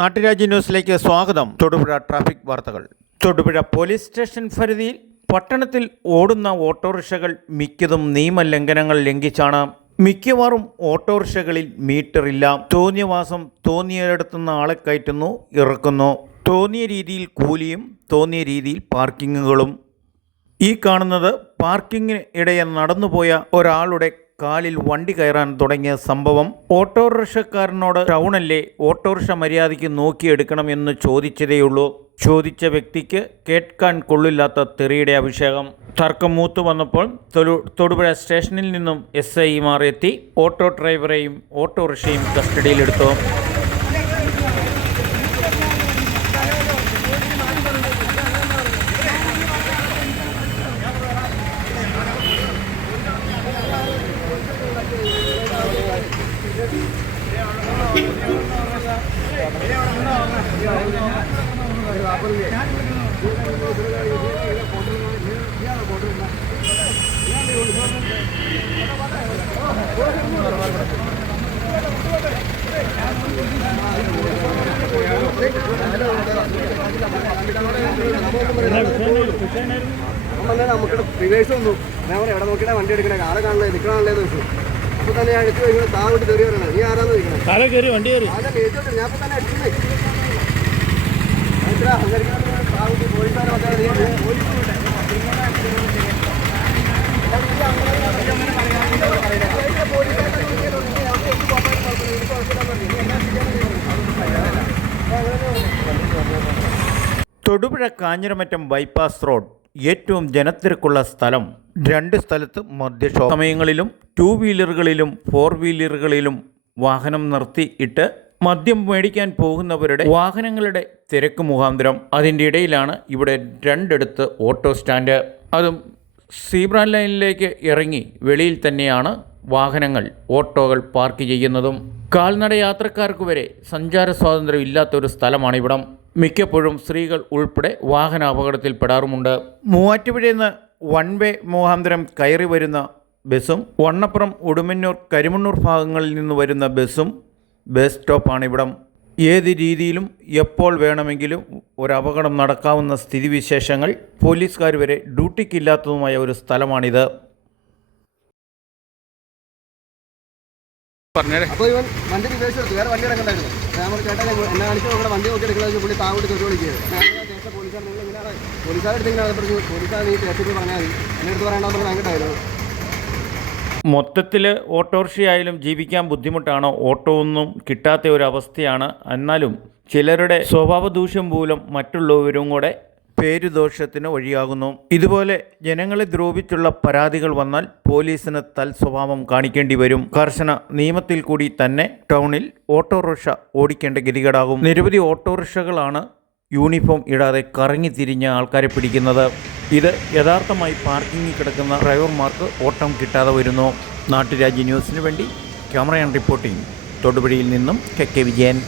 നാട്ടുരാജ്യ ന്യൂസിലേക്ക് സ്വാഗതം. തൊടുപുഴ ട്രാഫിക് വാർത്തകൾ. തൊടുപുഴ പോലീസ് സ്റ്റേഷൻ പരിധിയിൽ പട്ടണത്തിൽ ഓടുന്ന ഓട്ടോറിക്ഷകൾ മിക്കതും നിയമലംഘനങ്ങൾ ലംഘിച്ചാണ്. മിക്കവാറും ഓട്ടോറിക്ഷകളിൽ മീറ്റർ ഇല്ല. തോന്നിയ വാസം തോന്നിയിടത്തുനിന്ന് ആളെ കയറ്റുന്നു, ഇറക്കുന്നു. തോന്നിയ രീതിയിൽ കൂലിയും തോന്നിയ രീതിയിൽ പാർക്കിങ്ങുകളും. ഈ കാണുന്നത് പാർക്കിങ്ങിന് ഇടയെ നടന്നുപോയ ഒരാളുടെ കാലിൽ വണ്ടി കയറാൻ തുടങ്ങിയ സംഭവം. ഓട്ടോറിക്ഷക്കാരനോട് ടൗണല്ലേ, ഓട്ടോറിക്ഷ മര്യാദയ്ക്ക് നോക്കിയെടുക്കണം എന്ന് ചോദിച്ചതേയുള്ളൂ. ചോദിച്ച വ്യക്തിക്ക് കേൾക്കാൻ കൊള്ളില്ലാത്ത തെറിയുടെ അഭിഷേകം. തർക്കം മൂത്തു വന്നപ്പോൾ തൊടുപുഴ സ്റ്റേഷനിൽ നിന്നും SIമാർ എത്തി ഓട്ടോ ഡ്രൈവറെയും ഓട്ടോറിക്ഷയും കസ്റ്റഡിയിലെടുത്തു. നമുക്ക് റിവേഴ്സ് വന്നു. ഞാൻ പറയാം എവിടെ നോക്കിയാൽ വണ്ടി എടുക്കണേ, കാറ് കാണണേ, നിൽക്കണല്ലേ ചോദിച്ചു. അപ്പോൾ തന്നെ ഞാൻ എടുത്ത് കഴിക്കുന്നത് താ വിട്ട് തെറി പറയണം. നീ ആരാന്ന് ചോദിക്കണം. കാലം കയറി വണ്ടി കയറി ഞാൻ കേട്ടോട്ടെ. ഞാൻ ഇപ്പോൾ തന്നെ അടിക്കുന്നേ താ വിട്ട് പോലീസുകാരെ വന്നാൽ തൊടുപുഴ കാഞ്ഞിരമറ്റം ബൈപ്പാസ് റോഡ് ഏറ്റവും ജനത്തിരക്കുള്ള സ്ഥലം. രണ്ട് സ്ഥലത്ത് മദ്യഷോ സമയങ്ങളിലും 2 വീലറുകളിലും 4 വീലറുകളിലും വാഹനം നിർത്തിയിട്ട് മദ്യം മേടിക്കാൻ പോകുന്നവരുടെ വാഹനങ്ങളുടെ തിരക്ക് മുഖാന്തരം. അതിൻ്റെ ഇടയിലാണ് ഇവിടെ രണ്ടിടത്ത് ഓട്ടോ സ്റ്റാൻഡ്. അതും സീബ്ര ലൈനിലേക്ക് ഇറങ്ങി വെളിയിൽ തന്നെയാണ് വാഹനങ്ങൾ, ഓട്ടോകൾ പാർക്ക് ചെയ്യുന്നതും. കാൽനട യാത്രക്കാർക്ക് വരെ സഞ്ചാര സ്വാതന്ത്ര്യം ഇല്ലാത്തൊരു സ്ഥലമാണിവിടം. മിക്കപ്പോഴും സ്ത്രീകൾ ഉൾപ്പെടെ വാഹന അപകടത്തിൽപ്പെടാറുമുണ്ട്. മൂവാറ്റുപുഴയിൽ നിന്ന് 1 വേ മുഖാന്തരം കയറി വരുന്ന ബസ്സും വണ്ണപ്പുറം, ഉടുമ്പന്നൂർ, കരിമണ്ണൂർ ഭാഗങ്ങളിൽ നിന്ന് വരുന്ന ബസ്സും ബസ് സ്റ്റോപ്പാണിവിടം. ഏത് രീതിയിലും എപ്പോൾ വേണമെങ്കിലും ഒരപകടം നടക്കാവുന്ന സ്ഥിതിവിശേഷങ്ങൾ. പോലീസുകാർ വരെ ഡ്യൂട്ടിക്കില്ലാത്തതുമായ ഒരു സ്ഥലമാണിത്. അപ്പോൾ ഇവൻ വണ്ടി റിവേഴ്സ് എടുത്തു. വേറെ വണ്ടി ഇറങ്ങണ്ടായിരുന്നു. ഞാൻ ചേട്ടാ എന്നെ കാണിച്ച് നോക്കണം, വണ്ടി നോക്കി എടുക്കുന്നത് പുള്ളി താവിട്ട് തെറി വിളിക്കുകയാണ്. പോലീസുകാർ എടുത്തെങ്കിലും പോലീസുകാർ നീ സ്റ്റേഷനിൽ പറഞ്ഞാൽ മതി, എന്നെ എടുത്ത് പറയേണ്ടതെന്ന് ഭയങ്കരമായിരുന്നു. മൊത്തത്തിൽ ഓട്ടോറിക്ഷയായാലും ജീവിക്കാൻ ബുദ്ധിമുട്ടാണ്. ഓട്ടോ ഒന്നും കിട്ടാത്ത ഒരവസ്ഥയാണ്. എന്നാലും ചിലരുടെ സ്വഭാവ ദൂഷ്യം മൂലം മറ്റുള്ളവരും കൂടെ പേരുദോഷത്തിന് വഴിയാകുന്നു. ഇതുപോലെ ജനങ്ങളെ ദ്രോഹിച്ചുള്ള പരാതികൾ വന്നാൽ പോലീസിന് സ്വഭാവം കാണിക്കേണ്ടി വരും. കർശന നിയമത്തിൽ കൂടി തന്നെ ടൗണിൽ ഓട്ടോറിക്ഷ ഓടിക്കേണ്ട ഗതികേടാകും. നിരവധി ഓട്ടോറിക്ഷകളാണ് യൂണിഫോം ഇടാതെ കറങ്ങി തിരിഞ്ഞ ആൾക്കാരെ പിടിക്കുന്നത്. ഇത് യഥാർത്ഥമായി പാർക്കിങ്ങിൽ കിടക്കുന്ന ഡ്രൈവർമാർക്ക് ഓട്ടം കിട്ടാതെ വരുന്നു. നാട്ടുരാജ്യ ന്യൂസിന് വേണ്ടി ക്യാമറ ആൻഡ് റിപ്പോർട്ടിംഗ് തൊടുപുഴയിൽ നിന്നും KK വിജയൻ.